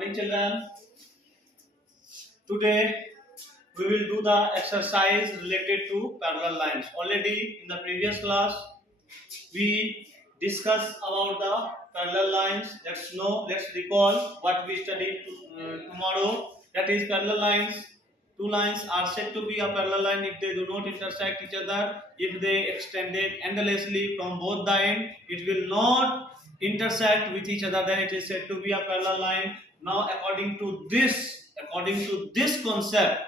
Morning children. Today we will do the exercise related to parallel lines. Already in the previous class we discussed about the parallel lines. Let's recall what we studied tomorrow. That is parallel lines. Two lines are said to be a parallel line if they do not intersect each other. If they extended endlessly from both the end, it will not intersect with each other. Then it is said to be a parallel line. Now, according to this concept,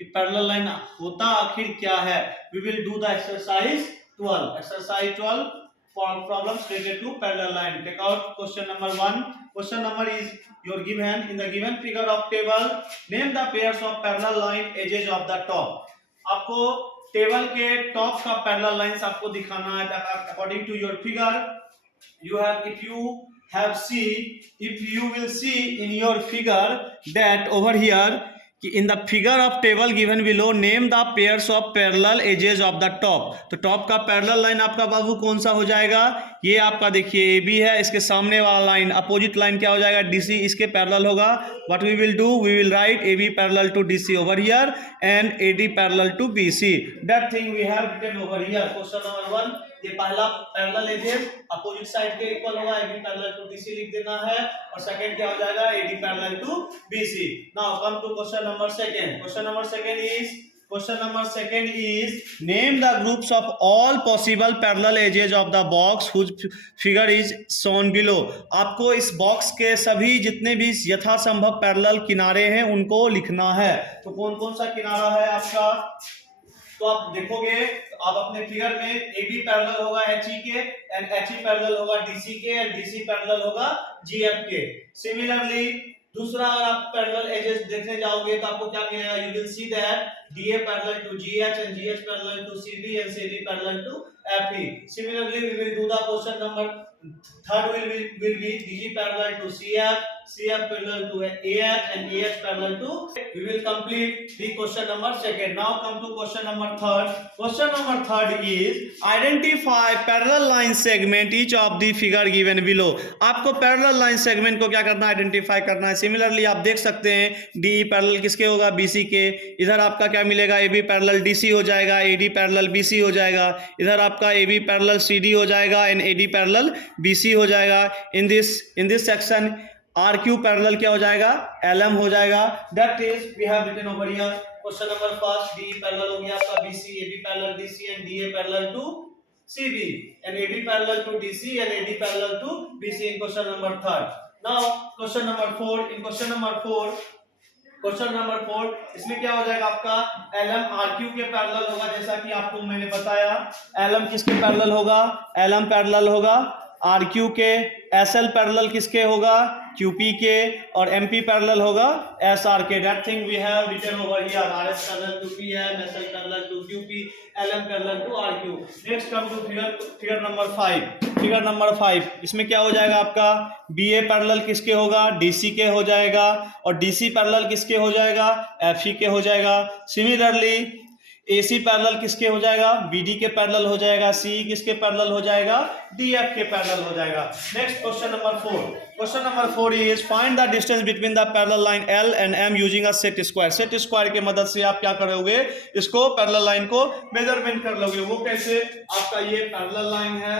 कि parallel line होता आखिर क्या है, we will do the exercise 12. Exercise 12 for problems related to parallel line. Take out question number 1. Question number is your given. In the given figure of table, name the pairs of parallel line edges of the top. आपको table के top का parallel lines आपको दिखाना है. According to your figure, if you will see in your figure that over here in the figure of table given below, name the pairs of parallel edges of the top. तो top का parallel line आपका बाबू कौन सा हो जाएगा? ये आपका देखिए ए बी है, इसके सामने वाला लाइन अपोजिट लाइन क्या हो जाएगा? डीसी इसके पैरेलल होगा. What we will do, we will write A B parallel to DC over here and A D parallel to B C. That thing we have written over here. Question number 1, ये पहला parallel edges opposite side के equal होगा, A B parallel to DC लिख देना है. और second क्या हो जाएगा? A D parallel to BC. Now come to question number second. Question number second is name the groups of all possible parallel edges of the box whose figure is shown below. आपको इस box के सभी जितने भी यथासंभव parallel किनारे हैं उनको लिखना है. तो कौन कौन सा किनारा है आपका? तो आप देखोगे आप अपने फिगर में ए बी पैरेलल होगा एच ई के एंड एच ई पैरेलल होगा डीसी के एंड डीसी पैरेलल होगा जी एफ के. सिमिलरली दूसरा अगर आप पैरेलल एजेस देखने जाओगे तो आपको क्या मिलेगा? You will see that DA parallel to GH and GH parallel to CD and CD parallel to FE. Similarly, we will do the question number third will be DG parallel to CF, CF parallel to AH and AH parallel to. We will complete the question number second. Now come to question number third. Question number third is identify parallel line segment each of the figure given below. आपको parallel line segment को क्या करना है? Identify करना है. Similarly आप देख सकते हैं DE पैरेलल किसके होगा? BC के. इधर आपका क्या मिलेगा? AB पैरेलल DC हो जाएगा, AD पैरेलल BC हो जाएगा. इधर आपका AB पैरेलल CD हो जाएगा एंड AD पैरेलल BC हो जाएगा. In this section RQ parallel क्या हो जाएगा? LM हो जाएगा. That is we have written over here. Question number first, DE parallel हो गया आपका BC, AB parallel DC and DA parallel to CB and AD parallel to DC and AD parallel to BC in question number third. Now question number 4. In question number 4 इसमें क्या हो जाएगा आपका? LM RQ के parallel होगा. जैसा कि आपको मैंने बताया LM किसके पैरेलल होगा? LM पैरेलल होगा RQ के. SL पैरेलल किसके होगा? QP के. और MP पैरेलल होगा SR के. That thing we have written over here. RS parallel to PM, SL parallel to QP, LM parallel to RQ. Next come to figure number 5. इसमें क्या हो जाएगा आपका? BA पैरेलल किसके होगा? DC के हो जाएगा. और DC पैरेलल किसके हो जाएगा? FE के हो जाएगा. सिमिलरली AC पैरेलल किसके हो जाएगा? BD के पैरेलल हो जाएगा. CE किसके पैरेलल हो जाएगा? DF के पैरेलल हो जाएगा. Next question number 4. Question number 4 is find the distance between the parallel line L and M using a set square. Set square की मदद से आप क्या करोगे? इसको पैरेलल लाइन को मेजरमेंट कर लोगे. वो कैसे? आपका ये पैरेलल लाइन है,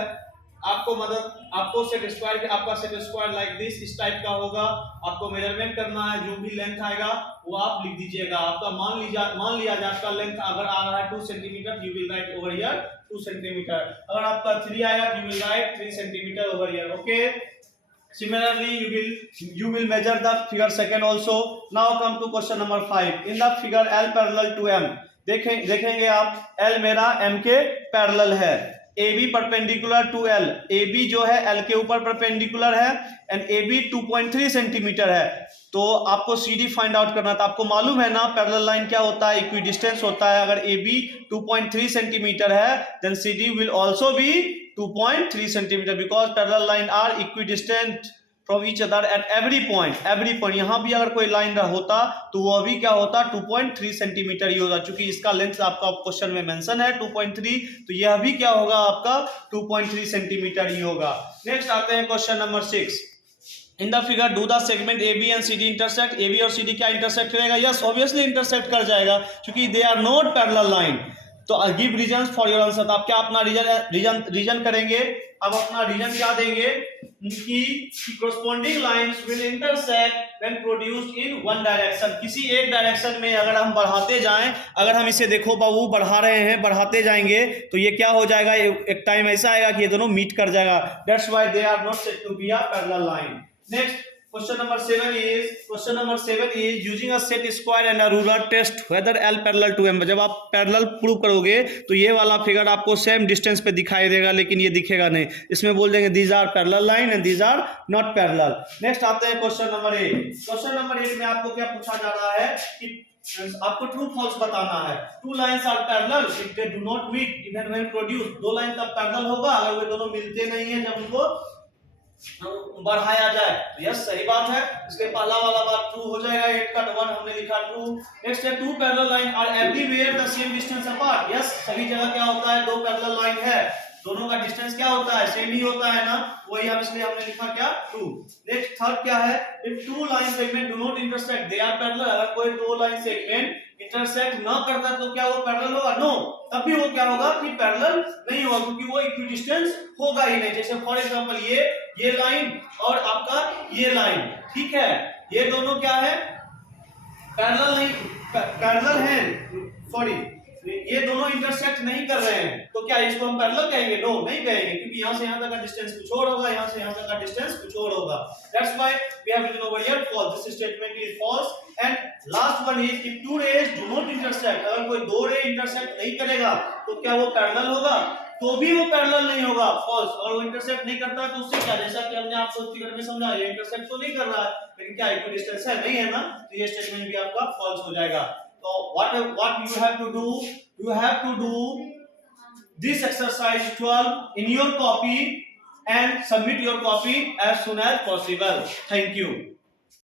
आपको सेट स्क्वायर लाइक दिस इस टाइप का होगा. आपको मेजरमेंट करना है. जो भी लेंथ आएगा वो आप लिख दीजिएगा. आपका मान लिया जाए आपका लेंथ अगर आ रहा है 2 centimetre, you will write over here 2 centimetre. अगर आपका 3 आएगा you will write 3 centimetre over here. Okay. Similarly, you will measure the figure second also. Now come to question number 5. In the figure L parallel to M, देखेंगे आप L मेरा M के parallel है. AB perpendicular to L. AB जो है L के ऊपर perpendicular है एंड AB 2.3 सेंटीमीटर है. तो आपको CD फाइंड आउट करना था. आपको मालूम है ना पैरेलल लाइन क्या होता है? इक्वी डिस्टेंस होता है. अगर AB 2.3 सेंटीमीटर है then CD will also be 2.3 centimetre because parallel line are equidistant from each other at every point. यहाँ भी अगर कोई लाइन होता तो वो भी क्या होता? 2.3 सेंटीमीटर ही होगा. चूंकि इसका लेंथ आपका क्वेश्चन में मेंशन है 2.3, तो यह भी क्या होगा आपका? 2.3 सेंटीमीटर ही होगा. नेक्स्ट आते हैं question number 6. In the figure do the segment A B and C D intersect, A B और सी डी क्या इंटरसेक्ट करेगा? यस ऑब्वियसली इंटरसेक्ट कर जाएगा क्योंकि they are not parallel line. तो give reason for your answer. आप क्या अपना रीजन करेंगे? अब अपना रीजन क्या देंगे कि corresponding lines will intersect when produced in one direction। किसी एक डायरेक्शन में अगर हम बढ़ाते जाएं, अगर हम इसे देखो बाबू बढ़ा रहे हैं, बढ़ाते जाएंगे तो ये क्या हो जाएगा, एक टाइम ऐसा आएगा कि ये दोनों मीट कर जाएगा। That's why they are not said to be a parallel line. Next question number 7 is using a set square and a ruler test whether L parallel to M। जब आप पैरेलल प्रूव करोगे तो ये वाला figure आपको same distance पे दिखाई देगा, लेकिन ये दिखेगा नहीं। इसमें बोल देंगे these are parallel line and these are not parallel. Next आते हैं क्वेश्चन नंबर 8। क्वेश्चन नंबर 8 में आपको क्या पूछा जा रहा है कि आपको ट्रू फॉल्स बताना है। Two lines are parallel if they do not meet even when produce. दो लाइन तब पैरेलल होगा अगर वे दोनों मिलते नहीं है जब उनको बढ़ाया जाए। तो यस सही बात है, इसलिए पहला वाला बात ट्रू हो जाएगा। 8 का 1 हमने लिखा ट्रू। नेक्स्ट है two parallel line are everywhere the same distance apart. Yes सभी जगह क्या होता है, दो पैरेलल लाइन है, दोनों का डिस्टेंस क्या होता है, सेम ही होता है ना, वही हम इसलिए हमने लिखा क्या ट्रू। नेक्स्ट थर्ड क्या है, if two line segment do not intersect they are parallel. अगर कोई दो लाइन सेगमेंट इंटरसेक्ट न करता तो क्या वो पैरेलल होगा? नो, तब भी वो क्या होगा कि पैरेलल नहीं होगा क्योंकि वो इक्विडिस्टेंस होगा ही नहीं। जैसे फॉर एग्जांपल ये लाइन और आपका ये लाइन, ठीक है, ये दोनों क्या है, पैरेलल नहीं, पैरेलल है, सॉरी ये दोनों इंटरसेक्ट नहीं कर रहे हैं, तो क्या इसको हम पैरेलल कहेंगे? नो, नहीं कहेंगे क्योंकि यहां से यहां तक का डिस्टेंस कुछ और होगा, यहां से यहां तक का डिस्टेंस कुछ और होगा। That's why we have written over here false. This statement is false. And last one is if two rays do not intersect. अगर कोई दो रे इंटरसेक्ट नहीं करेगा तो क्या वो पैरेलल होगा? तो भी वो पैरेलल नहीं होगा, फॉल्स। और वो इंटरसेक्ट नहीं करता तो उससे क्या, जैसा कि हमने आपको फिगर में समझाया, ये इंटरसेक्ट तो नहीं कर रहा है लेकिन क्या इक्विडिस्टेंस है, नहीं है ना, तो ये स्टेटमेंट भी आपका फॉल्स हो जाएगा। So what you have to do, you have to do this exercise 12 in your copy and submit your copy as soon as possible. Thank you.